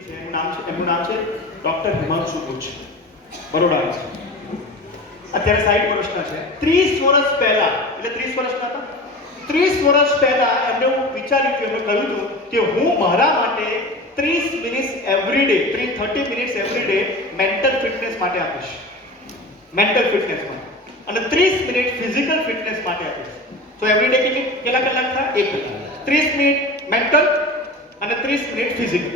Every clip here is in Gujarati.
વ્યક્તિ છે, એમનું નામ છે ડોક્ટર હિમાંશુ બુચ, બરોડા છે. અત્યારે 60 વર્ષના છે. 30 વર્ષ પહેલા, એટલે 30 વર્ષના હતા, 30 વર્ષ પહેલા એમને હું વિચાર્યું હતું, એમને કહ્યું હતું કે હું મારા માટે 30 minutes every day, 30 minutes every day mental fitness માટે આપીશ, મેન્ટલ ફિટનેસ માટે, અને 30 મિનિટ ફિઝિકલ ફિટનેસ માટે આપીશ. તો એવરી ડે કેટલા કલાક થાય? 1 કલાક. 30 મિનિટ મેન્ટલ અને 30 minute physical.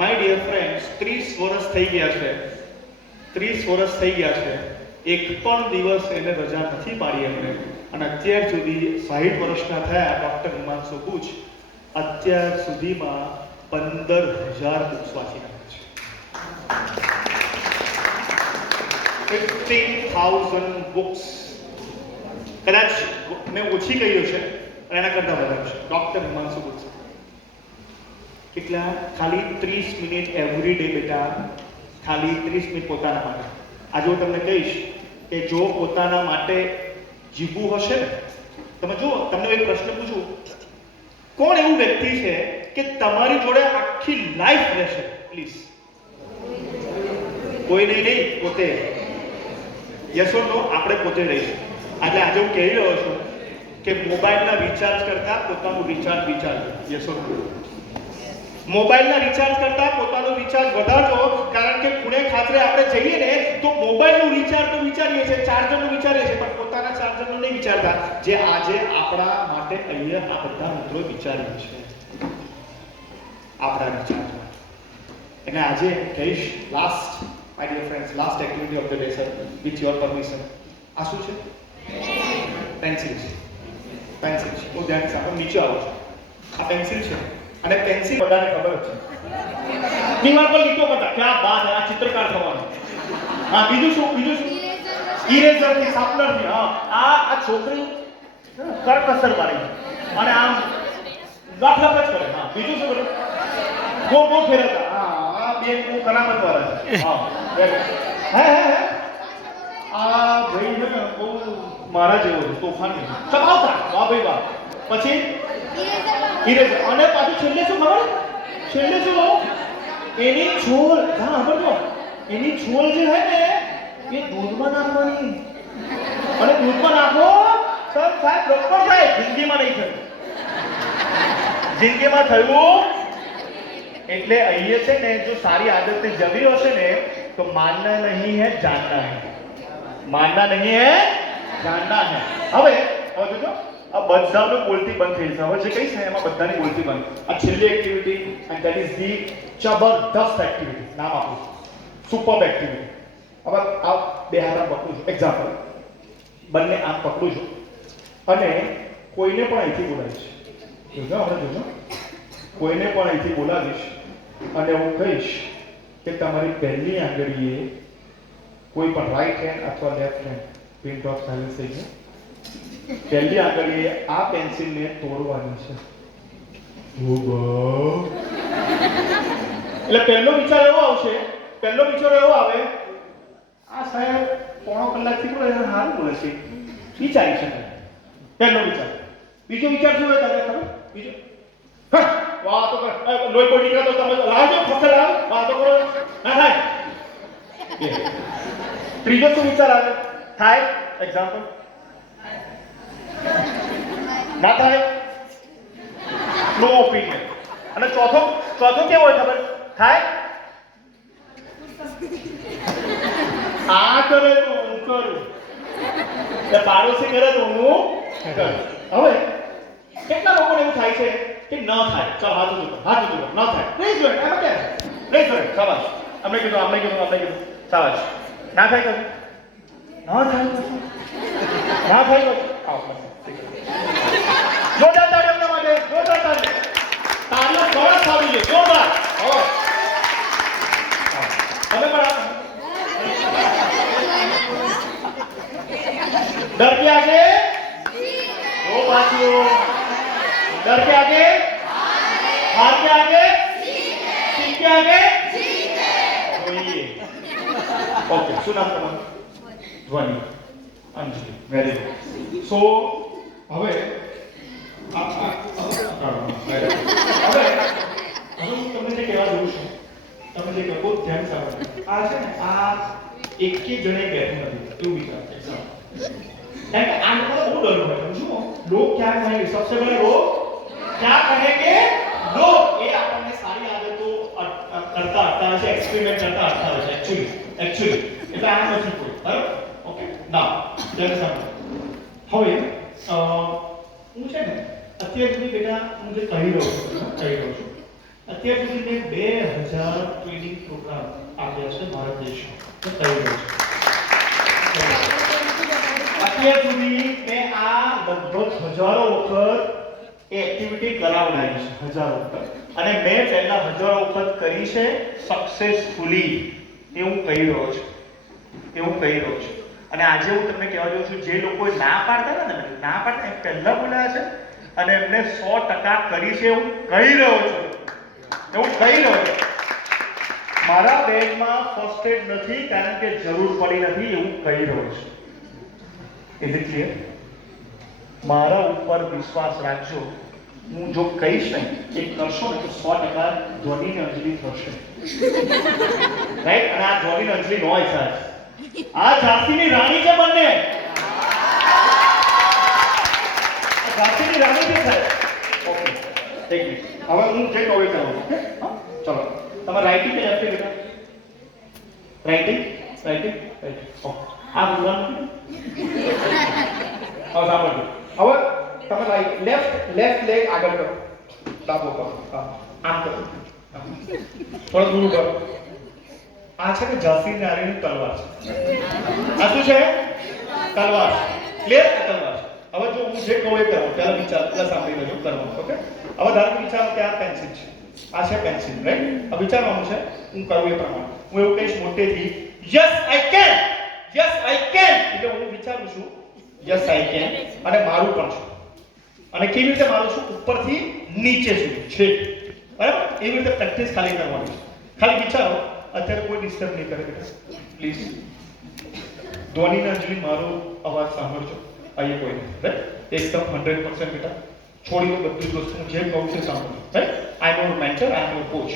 My dear friends, 30 વર્ષ થઈ ગયા છે, 30 વર્ષ થઈ ગયા છે, એક પણ દિવસ એને રજા નથી પાડી એમને. અને અત્યાર સુધી 60 વર્ષના થયા ડોક્ટર હિમાંશુ બુચ, અત્યાર સુધીમાં 15,000 બુક્સ વાંચી નાખી છે. 15,000 બુક્સ. કદાચ મેં ઓછી કહ્યું છે અને એના કરતા વધારે છે. ડોક્ટર હિમાંશુ બુચ કેટલા? ખાલી 30 મિનિટ એવરી ડે બેટા, ખાલી 30 મિનિટ પોતાના માટે. આજે હું તમને કહીશ કે જો પોતાના માટે જીવવું હશે ને, તમે જુઓ, તમને એક પ્રશ્ન પૂછું, કોણ એવું વ્યક્તિ છે કે તમારી જોડે આખી લાઈફ રહેશે? પ્લીઝ, કોઈ નહીં, પોતે. યસ ઓર નો? આપણે પોતે રહીશું. આજે હું કહી રહ્યો છું કે મોબાઈલના રિચાર્જ કરતા પોતાનું રિચાર્જ વિચારજો. યસ ઓર નો? મોબાઈલના રિચાર્જ કરતા પોતાનું રિચાર્જ વધારજો, કારણ કે ખૂણે ખાતરે આપણે જઈએ ને તો મોબાઈલનું રિચાર્જ તો વિચારીએ છીએ, ચાર્જરનું વિચારીએ છીએ, પણ પોતાના ચાર્જરનું નહીં વિચારતા, જે આજે આપણા માટે અહીંયા આ બધા મિત્રો વિચાર્યું છે આપણા રિચાર્જ. અને આજે કહીશ, last, my dear friends, last activity of the day sir, with your permission. આ શું છે? પેન્સિલ છે. પેન્સિલ છે. હું ધ્યાન સાથે નીચે આવું છું. આ પેન્સિલ છે, અને પેન્સિલ બધાને ખબર છે, દિવાલ પર લીટો કરતા કે આ બાદ આ ચિત્રકાર થવાનો. હા, બીજું શું? ઇરેઝર થી, શાર્પનર થી. હા, આ છોકરી કરકસર મારી અને આમ લખલખ જ કરે. હા, બીજું શું કરે? ગોળ ફેરવતા. હા, આ બે કરામત વાળા છે. હા, હે આ ભાઈ છે ને બહુ મારા જેવો છે, તોફાની, ચબાવતા. વાહ ભાઈ વાહ. પછી ઇરેઝર. અને પાછું છેલ્લે શું ખબર? છેલ્લે શું કહું? એની છોલ. હા, ખબર? એની છોલ જે છે ને એ દૂધમાં નાખવાની. અને દૂધમાં નાખો સર, સાહેબ પ્રોપર થાય. જિંદગીમાં નહીં થયું. જિંદગીમાં થયું. એટલે અહીંયા છે ને, જો સારી આદત જવી હશે ને તો માનના નહીં હે, જાનના હે. માનના નહીં હે, જાનના હે. હવે જોજો, આ બધાનું બોલતી બંધ થઈ જશે. હવે જે કહીશ ને એમાં બધાની બોલતી બંધ. આ છેલ્લી activity, and that is the જબરદસ્ત એક્ટિવિટી. નામ આપું, સુપર એક્ટિવિટી. હવે આ બે હાથ આમ પકડું છું, એક્ઝામ્પલ, બંને આમ પકડું છું અને કોઈને પણ અહીંથી બોલાવીશ. જોજો, આપણે જોજો, કોઈને પણ અહીંથી બોલાવીશ અને હું કહીશ કે તમારી પહેલી આંગળીએ કોઈ પણ રાઈટ હેન્ડ અથવા left hand, pin drop silence થઈ ગયો, પહેલી આંગળીએ આ પેન્સિલને તોડવાની છે. એટલે પહેલો વિચાર એવો આવશે, આવે, આ સાહેબ પોણો કલાકથી બોલે છે, સારું બોલે છે, વિચારી શકાય. પહેલો વિચાર. બીજો વિચાર શું હોય તમને ખબર? બીજો, વાહ તો લોહી કોઈ નીકળે તો તમે લાવજો, ફસલ આવે, વાહ તો કરો, ના થાય. ત્રીજો શું વિચાર આવે? થાય. એક્ઝામ્પલ, ના થાય, નો ઓપિનિયન. અને ચોથો કેવો હોય ખબર? થાય. આ કરે તો હું કરું, એ પાડોશી કરે તો હું કરું. હવે કેટલા લોકોને એવું થાય છે કે ન થાય? ચાલો હાથ ઉઠો, ન થાય. Please do it. Please do it. શાબાશ. અમને કીધું. શાબાશ. ના થાય તો ના થાય. આવો. જોરદાર તાળી એમના માટે, જોરદાર તાળી. તાળીઓ સરસ આવી છે, જોરદાર. હવે તમે પણ डर के आगे दो बातियों, डर के आगे हार के आगे सीख के आगे वही. ओके, શું નામ તમારું? ધ્વનિ. અંજલિ. Very good. સો હવે હું તમને જે કહેવા જઉં છું એક બહુ ધ્યાન સાંભળો. આ છે ને આ એક જણે બેઠું નથી એવું વિચાર છે. કારણ કે આ લોકોને બહુ ડર હોય છે. શું લોક ક્યાં કહેંગે? સબસે પહેલા લોક ક્યાં કહેંગે? લોક એ આપણને સારી આદતો કરતા હતા છે, એક્સપેરિમેન્ટ કરતા હતા છે એકચ્યુઅલી એટલે આ નથી કોઈ. બરાબર? ઓકે ના ધ્યાન સાંભળો. હવે હું છે ને અત્યાર સુધી બેટા હું જે કહી રહ્યો છું અત્યાર સુધી મેં 2000 ટ્રેનિંગ પ્રોગ્રામ આપ્યા છે ભારત દેશમાં. હું કહી રહ્યો છું અત્યાર સુધી મેં આ લગભગ હજારો વખત એ એક્ટિવિટી કરાવડાવી છે, હજારો વખત. અને મેં પહેલા હજારો વખત કરી છે સક્સેસફુલી. એવું કહી રહ્યો છું. અને આજે હું તમને કહેવા જાઉં છું, જે લોકો ના પાડતા ને પહેલા બોલ્યા છે અને એમને 100% કરી છે એવું કહી રહ્યો છું. મારા બેગમાં ફર્સ્ટ એડ નથી કારણ કે જરૂર પડી નથી એવું કહી રહ્યો છું. Is it clear? મારા ઉપર વિશ્વાસ રાખજો. હું જો કહીશ ને એ કરશો ને તો 100% ધ્વનિ ને અંજલિ થશે. રાઈટ? અને આ ધ્વનિ ને અંજલિ નો હોય સાહેબ, આ ઝાંસીની રાણી છે બંને. ઝાંસીની રાણી છે સાહેબ. ઓકે એક મિનિટ. હવે હું જે ટોવે કરું છું. હા ચલો. તમારે રાઇટિંગ કે લેફ્ટ બેટા? રાઇટિંગ. ઓકે આ બોલવાનું. હવે સાંભળજો. હવે તમે લેફ્ટ લેગ આગળ કરો, ડાબો કરો. હા આમ કરો, થોડું દૂર કરો. આ છે કે ઝાંસી રાણીની તલવાર છે. આ શું છે? તલવાર. ક્લિયર? તલવાર. હવે જો હું જે કહું એ કરો. પહેલા વિચાર, પહેલા સાંભળી લેજો કરવાનું. ઓકે? હવે ધારો કે વિચારો કે આ પેન્સિલ છે, આ છે પેન્સિલ. રાઈટ? હવે વિચારવાનું છે હું કરું એ પ્રમાણે. હું એવું કહીશ મોટેથી, યસ આઈ કેન. એટલે હું વિચારું છું યસ આઈ કેન અને મારું પણ છું. અને કેવી રીતે મારું છું? ઉપરથી નીચે સુધી છે. બરાબર? એવી રીતે પ્રેક્ટિસ ખાલી કરવાની છે. ખાલી વિચારો. અત્યારે કોઈ ડિસ્ટર્બ નહીં કરે બેટા પ્લીઝ. ધ્વનિ અંજલિ મારો અવાજ સાંભળજો. અહીંયા કોઈ નહીં. રાઈટ? એકદમ 100% બેટા છોડી દો બધી જ વસ્તુ. હું જે કહું છું સાંભળજો. Right? I M your mentor, I M your coach.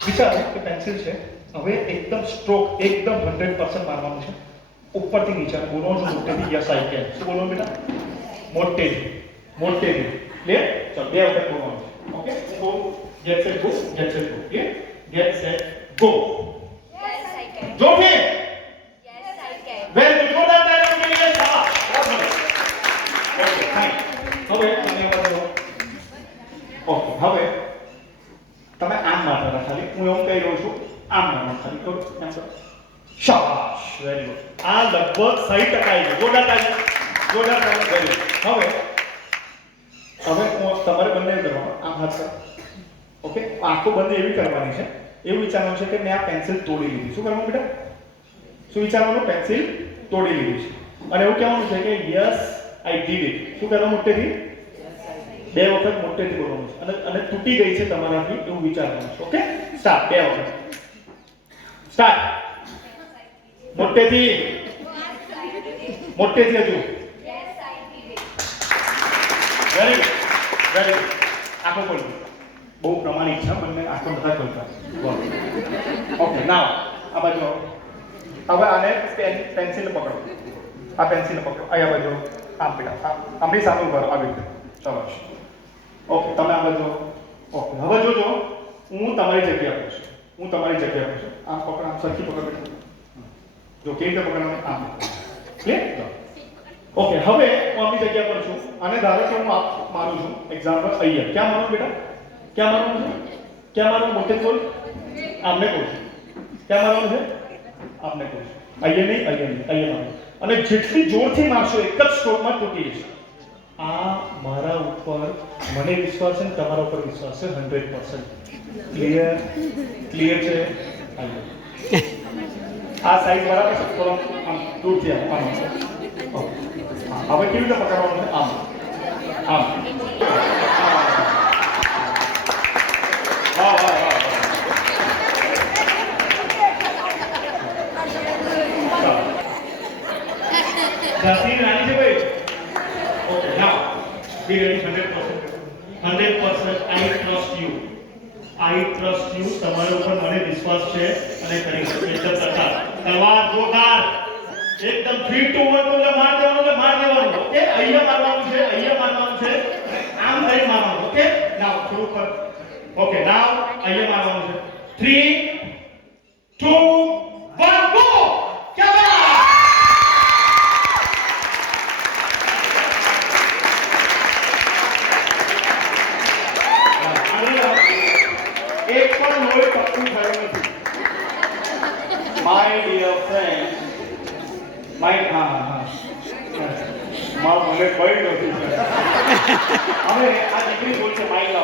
વિચારો કે પેન્સિલ છે. હવે એકદમ સ્ટ્રોક એકદમ 100% મારવાનું છે. ઉપરથી નીચે બોલવાનું છે મોટેથી યસ આઈ કેન. શું બોલવાનું બેટા? મોટેથી. ક્લિયર? ચલો બે વખત બોલવાનું છે. Okay? Go get set go. Clear? Get set go. Yes, I can. જોરથી. Yes, I can. Very good. જોરદાર તાળીઓ આપી દઈએ. શાબાશ. Okay fine. હવે તમે બોલો. ઓકે હવે તમે આમ મારતા ખાલી. હું એવું કહી રહ્યો છું આમ મારવાનું ખાલી કરો. એમ કરો. શાબાશ. Very good. આ લગભગ 60% આવી ગયું. જોરદાર તાળીઓ. Very good. હવે તમારે બંને કરવાનું. આમ હાથ કરો. ઓકે? આંખો બંધ એવી કરવાની છે. એવું વિચારવાનું છે કે મેં આ પેન્સિલ તોડી લીધી. શું કરવાનું બેટા? શું વિચારવાનું? પેન્સિલ તોડી લીધી છે. અને એવું કહેવાનું છે કે યસ આઈ ડીડ ઇટ. શું કરવાનું? મોટેથી બે વખત મોટેથી બોલવાનું છે. અને તૂટી ગઈ છે તમારાથી એવું વિચારવાનું છે. ઓકે? સ્ટાર્ટ. બે વખત સ્ટાર્ટ. મોટેથી હજુ. Yes, I did it. Very good. આંખો ખોલો. બહુ પ્રમાણિક છે બંને. આંખો બધા ખોલતા. ઓકે નાવ આ બાજુ આવો. હવે આને પેન્સિલ પકડો. આ પેન્સિલ પકડો. અહીંયા બાજુ આમ બેટા આમની સામે ઉભા રહો. આવી રીતે. ચલો ઓકે તમે આ બાજુ. ઓકે હવે જોજો હું તમારી જગ્યા આપું છું. આમ પકડ. આમ સરખી પકડ બેટા. જો કેવી રીતે પકડવાનું? આમ. ક્લિયર? ઓકે હવે હું આપણી જગ્યા પર છું. અને ધારો કે હું મારું છું એક્ઝામ્પલ અહીંયા. ક્યાં મારું બેટા? ક્યાં મારવાનું છે? મોટે બોલ. આમને કહું છું. ક્યાં મારવાનું છે? આપને કહું છું. અહીંયા મારવાનું. અને જેટલી જોરથી મારશો એક જ સ્ટ્રોકમાં તૂટી જશે. આ મારા ઉપર મને વિશ્વાસ છે ને તમારા ઉપર વિશ્વાસ છે 100%. ક્લિયર છે? આ સાઈઝ બરાબર છે. થોડો આમ દૂરથી આમ. હવે કેવી રીતે પકડવાનું છે? આમ. વાહ. ઝાંસીની રાણી છે ભાઈ. Okay now be ready 100%. I trust you. તમારા તમારા ઉપર મને વિશ્વાસ છે અને કરી શકું એકદમ પ્રકાર તલવાર જોરદાર એકદમ 3 2 1 તો માર દેવાનું ઓકે અહીંયા મારવાનું છે આમ થઈ મારવાનું ઓકે નાઉ થોડું કર ઓકે નાઉ અહીંયા મારવાનું છે 3 2 1 ગો એક પણ લોહી ટપકું થયું નથી માય ડિયર ફ્રેન્ડ માય હા માર મને કઈ નથી હવે આ દીકરી બોલશે માય લવ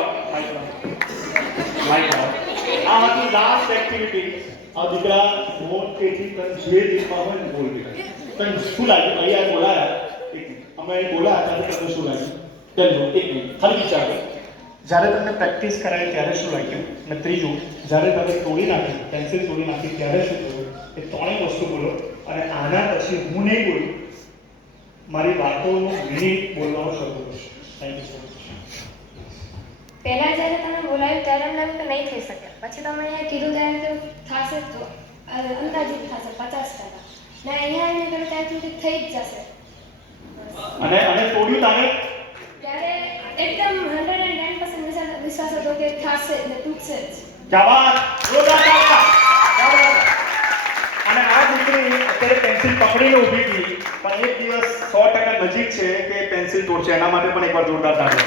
આ હતી લાસ્ટ એક્ટિવિટી આ દીકરા મોટ કેથી તન જે દિલમાં હોય ને બોલ દીકરા તન શું લાગ્યું અહીંયા બોલાયા અમે બોલાયા ત્યારે તમને શું લાગ્યું ચાલો એક મિનિટ ખાલી વિચાર કરો જ્યારે તમને પ્રેક્ટિસ કરાય ત્યારે શું લાગ્યું અને ત્રીજું જ્યારે તમે તોડી નાખી પેન્સિલ તોડી નાખી ત્યારે શું થયું એ ત્રણેય વસ્તુ બોલો અને આના પછી હું નહીં બોલું મારી વાતોનું મિનિંગ બોલવાનું શરૂ કરીશ થેન્ક યુ સો મચ પહેલા જ્યારે તમે બોલાવ્યું ત્યારે અમને એમ કે નહીં થઈ શકે પછી તમે કીધું ત્યારે તો થશે તો અંદાજિત થશે 50% ને અહીંયા આવીને તમે ત્યાં સુધી થઈ જ જશે અને તોડ્યું તારે ત્યારે એકદમ 110% વિશ્વાસ હતો કે થશે ને તૂટશે જ જવાબ જોરદાર અને આ દીકરી અત્યારે પેન્સિલ પકડીને ઊભી હતી પણ એક દિવસ 100% નજીક છે કે પેન્સિલ તોડશે એના માટે પણ એકવાર જોરદાર તાળી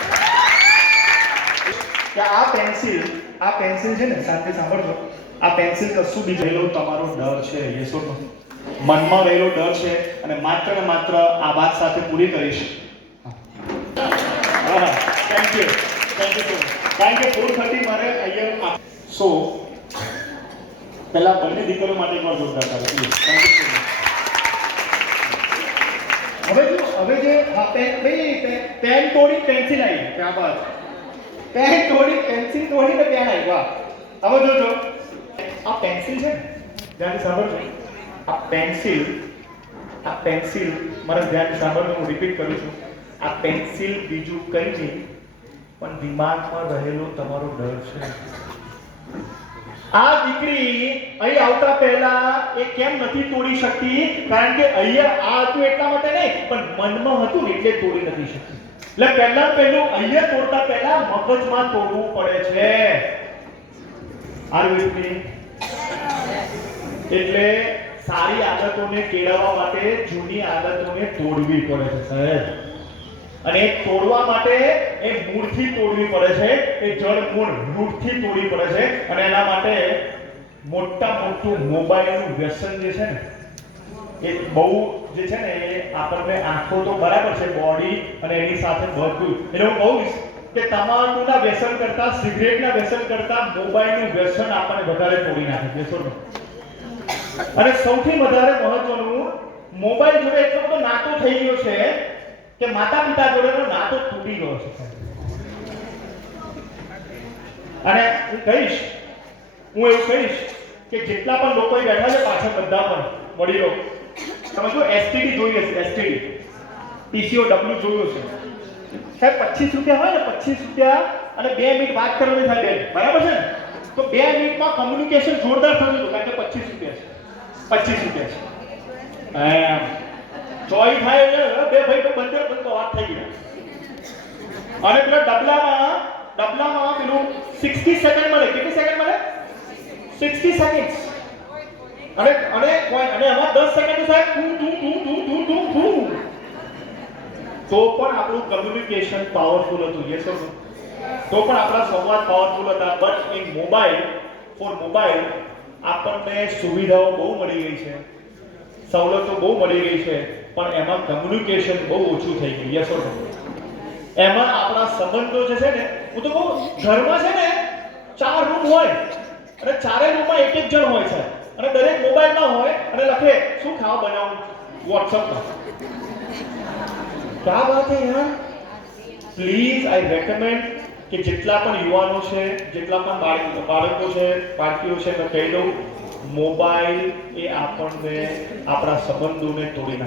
કે આ પેન્સિલ છે ને સાથે સાંભળજો આ પેન્સિલ કશું બી રહેલો તમારો ડર છે યસો મનમાં રહેલો ડર છે અને માત્ર ને માત્ર આ વાત સાથે પૂરી કરીશ થેન્ક યુ કારણ કે 4:30 મારે અહીંયા સો પહેલા બંને દીકરીઓ માટે એકવાર જોરદાર તાળી હવે જે હા પેન તોડી પેન્સિલ આવી ક્યાં બાત પેન તોડી પેન્સિલ તોડી ને પેન આવી વાહ હવે જોજો આ પેન્સિલ છે ધ્યાનથી સાંભળજો આ પેન્સિલ મારા ધ્યાનથી સાંભળજો હું રિપીટ કરું છું આ પેન્સિલ બીજું કંઈ નહીં પણ દિમાગમાં રહેલો તમારો ડર છે આ દીકરી અહીં આવતા પહેલા એ કેમ નથી તોડી શકતી કારણ કે અહીંયા આ હતું એટલા માટે નહીં પણ મનમાં હતું એટલે તોડી નથી શકતી એટલે પહેલું અહીંયા તોડતા પહેલા મગજમાં તોડવું પડે છે એટલે સારી આદતોને કેળવવા માટે જૂની આદતોને તોડવી પડે છે સાહેબ અને એ તોડવા માટે એ મૂળથી તોડવી પડે છે એ જળ મૂળ રૂટથી તોડવી પડે છે અને એના માટે મોટું મોબાઈલનું વ્યસન જે છે ને એ બહુ જે છે ને એ આપણને આંખો તો બરાબર છે બોડી અને એની સાથે બધું એટલે હું કહું કે તમાકુના વ્યસન કરતા સિગરેટના વ્યસન કરતા મોબાઈલનું વ્યસન આપણને વધારે તોડી નાખે છે શું અને સૌથી વધારે મહત્વનું મોબાઈલ જોડે એટલો બધો નાતો થઈ ગયો છે કે માતા પિતા જોડેનો નાતો તૂટી ગયો છે અને હું એવું કહીશ કે જેટલા પણ લોકો બેઠા છે પાછળ બધા પણ વડીલો તમે જો એસટીડી જોઈએ છે એસટીડી પીસીઓ ડબલ્યુ જોયું છે સાહેબ 25 રૂપિયા હોય ને 25 રૂપિયા અને 2 મિનિટ વાત કરવાની થાય બેન બરાબર છે ને તો 2 મિનિટમાં કમ્યુનિકેશન જોરદાર થયું હતું કારણ કે 25 રૂપિયા છે ચોઈ થાય એટલે બે ભાઈ તો બંને વાત થઈ ગઈ અને પેલા ડબલામાં પેલું 60 સેકન્ડ મળે કેટલી સેકન્ડ મળે 60 સેકન્ડ અને આમાં 10 સેકન્ડ સાહેબ તો પણ આપણું કમ્યુનિકેશન પાવરફુલ હતું યસ ઓર નો તો પણ આપણા સંવાદ પાવરફુલ હતા બટ ઇન મોબાઈલ આપણને સુવિધાઓ બહુ મળી ગઈ છે સવલતો બહુ મળી ગઈ છે પણ એમાં કમ્યુનિકેશન બહુ ઓછું થઈ ગયું યસ ઓર નો એમાં આપણા સંબંધો જે છે ને હું તો કહું ઘરમાં છે ને 4 રૂમ હોય અને ચારે રૂમમાં એક જણ હોય છે અને દરેક મોબાઈલમાં હોય અને લખે શું ખાવા બનાવું WhatsAppમાં क्या बात है यार प्लीज आई रेकमेंड કે જેટલા પણ યુવાનો છે જેટલા પણ બાળકો છે બાળકીઓ છે મેં કહી દઉં મોબાઈલ એ આપણને આપણા સંબંધોને તોડી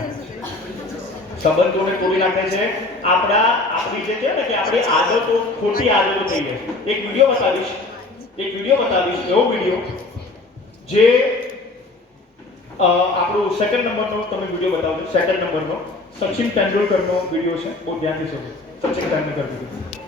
નાખે છે આપણી જે છે ને કે આપણી આદતો ખોટી આદતો થઈ જાય એક વિડીયો બતાવીશ એક વિડીયો બતાવીશ, એવો વિડીયો જે આપણો સેકન્ડ નંબરનો તમે વિડીયો બતાવજો. સેકન્ડ નંબરનો સચિન તેંડુલકરનો વિડીયો છે, બહુ ધ્યાનથી સમજો. સચિન તેંડુલકર વિડીયો.